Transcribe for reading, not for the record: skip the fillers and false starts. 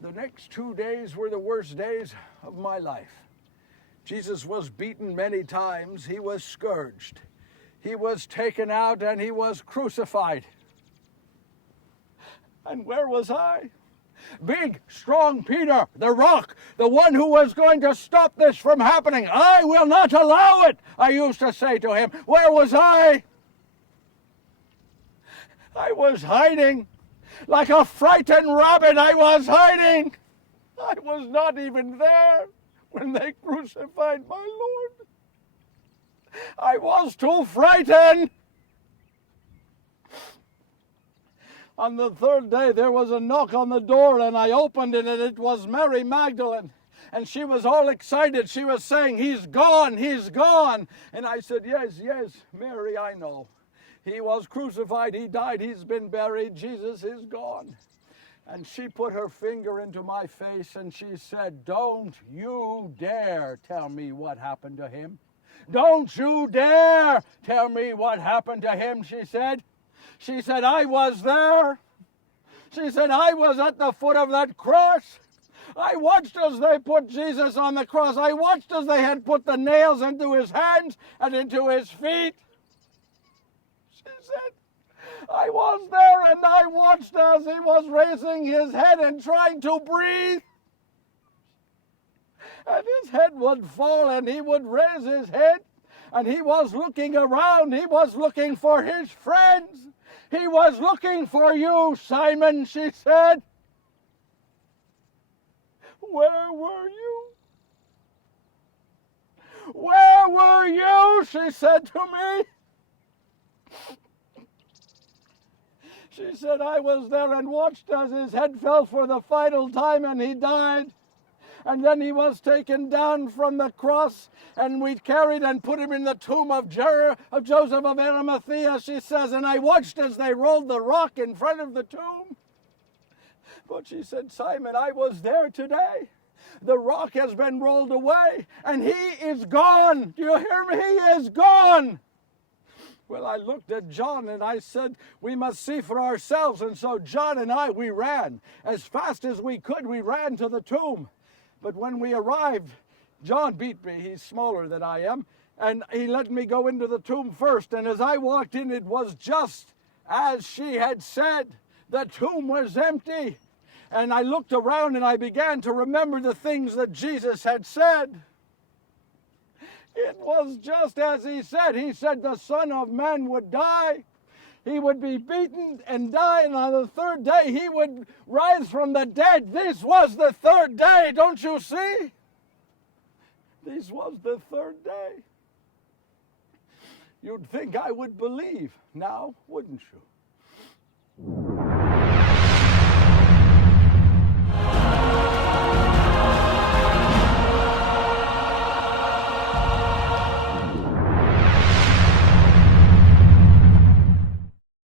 The next 2 days were the worst days of my life. Jesus was beaten many times. He was scourged. He was taken out and he was crucified. And where was I? Big, strong Peter, the rock, the one who was going to stop this from happening. I will not allow it, I used to say to him. Where was I? I was hiding. Like a frightened rabbit, I was hiding. I was not even there when they crucified my Lord. I was too frightened. On the third day, there was a knock on the door, and I opened it, and it was Mary Magdalene. And she was all excited. She was saying, "He's gone, he's gone." And I said, "Yes, yes, Mary, I know. He was crucified, he died, he's been buried, Jesus is gone." And she put her finger into my face and she said, "Don't you dare tell me what happened to him. Don't you dare tell me what happened to him," she said. She said, "I was there." She said, "I was at the foot of that cross. I watched as they put Jesus on the cross. I watched as they had put the nails into his hands and into his feet." She said, "I was there and I watched as he was raising his head and trying to breathe. And his head would fall and he would raise his head and he was looking around. He was looking for his friends. He was looking for you, Simon," she said. "Where were you? Where were you?" she said to me. She said, "I was there and watched as his head fell for the final time and he died. And then he was taken down from the cross and we carried and put him in the tomb of Joseph of Arimathea," she says, "and I watched as they rolled the rock in front of the tomb. But," she said, "Simon, I was there today. The rock has been rolled away and he is gone. Do you hear me? He is gone." Well, I looked at John and I said, "We must see for ourselves." And so John and I, we ran. As fast as we could, we ran to the tomb. But when we arrived, John beat me. He's smaller than I am. And he let me go into the tomb first. And as I walked in, it was just as she had said. The tomb was empty. And I looked around and I began to remember the things that Jesus had said. It was just as he said. He said the Son of Man would die. He would be beaten and die, and on the third day he would rise from the dead. This was the third day, don't you see? This was the third day. You'd think I would believe now, wouldn't you?